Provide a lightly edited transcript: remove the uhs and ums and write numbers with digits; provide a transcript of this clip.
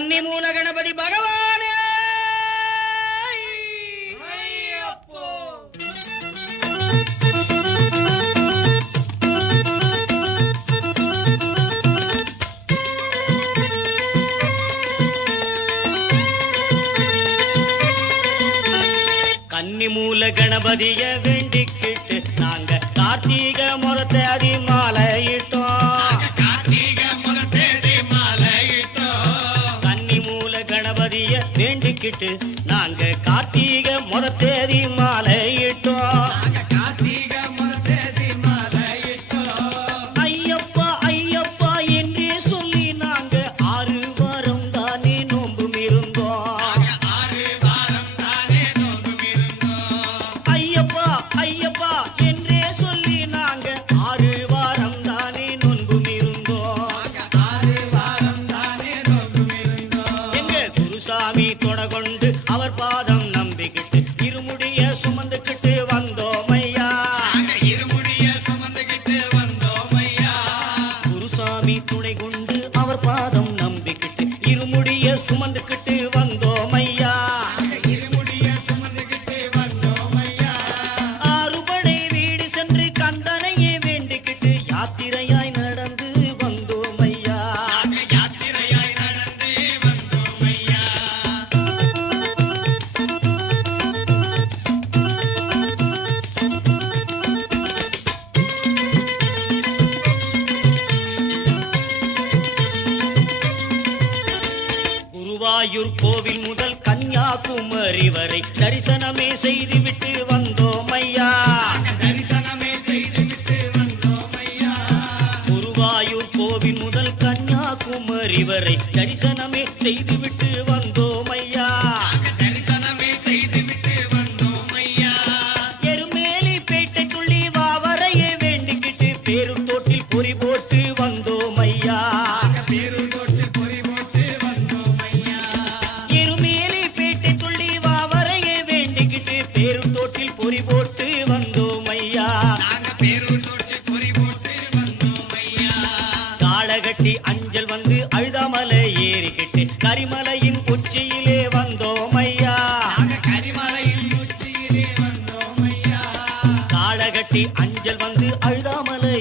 கன்னிமூல கணபதி பகவானே கன்னிமூல கணபதிய வேண்டிக்கிட்டு நாங்க கார்த்திகை முறத்தை அதி மாலையிட்டோம். கன்னிமூல கணபதிய வேண்டிக்கிட்டு நாங்க கார்த்திகை முறத்தேதி மாலையிட்டோம். ஐயப்பா ஐயப்பா என்றே சொல்லி நாங்க 6 வாரம் தானே நோன்பும் இருந்தோம். ஐயப்பா ஐயப்பா என்றே சொல்லி நாங்க 6 வாரம் தானே நோன்பும் இருந்தோம். எங்க குருசாமி தொட கொண்டு அவர் பாதம் நம்பிக்கிட்டு இருமுடிய சுமந்துக்கிட்டு வந்தோம் ஐயா. குருசாமி துணை கொண்டு அவர் பாதம் நம்பிக்கிட்டு இருமுடிய சுமந்துக்கிட்டு வந்தோம் ஐயா. ஆறுபடை வீடு சென்று கந்தனையே வேண்டிக்கிட்டு யாத்திரையாய் நடந்து வந்தோம் ஐயா. குருவாயூர் கோவில் முதல் கன்னியாகுமரி வரை தரிசனமே செய்துவிட்டு வந்தோம் ஐயா. குருவாயூர் கோவில் முதல் கன்னியாகுமரி வரை தரிசனமே செய்துவிட்டு வந்தோம் ஐயா. எருமேலி பேட்டைக்குள்ளி வாவரையே வேண்டிக்கிட்டு பேரும் தோட்டில் பொறி போட்டு வந்தோம் ஐயா. எருமேலி பேட்டைக்குள்ளி வாவரையே வேண்டிக்கிட்டு பேரும் தோட்டில் பொறி போட்டு வந்தோம் ஐயா. காளகட்டி அஞ்சல் வந்து அழுதாமலை ஏறிக்கிட்டு கரிமலையின் உச்சியிலே வந்தோம் ஐயா. காளகட்டி அஞ்சல் வந்து அழுதாமலை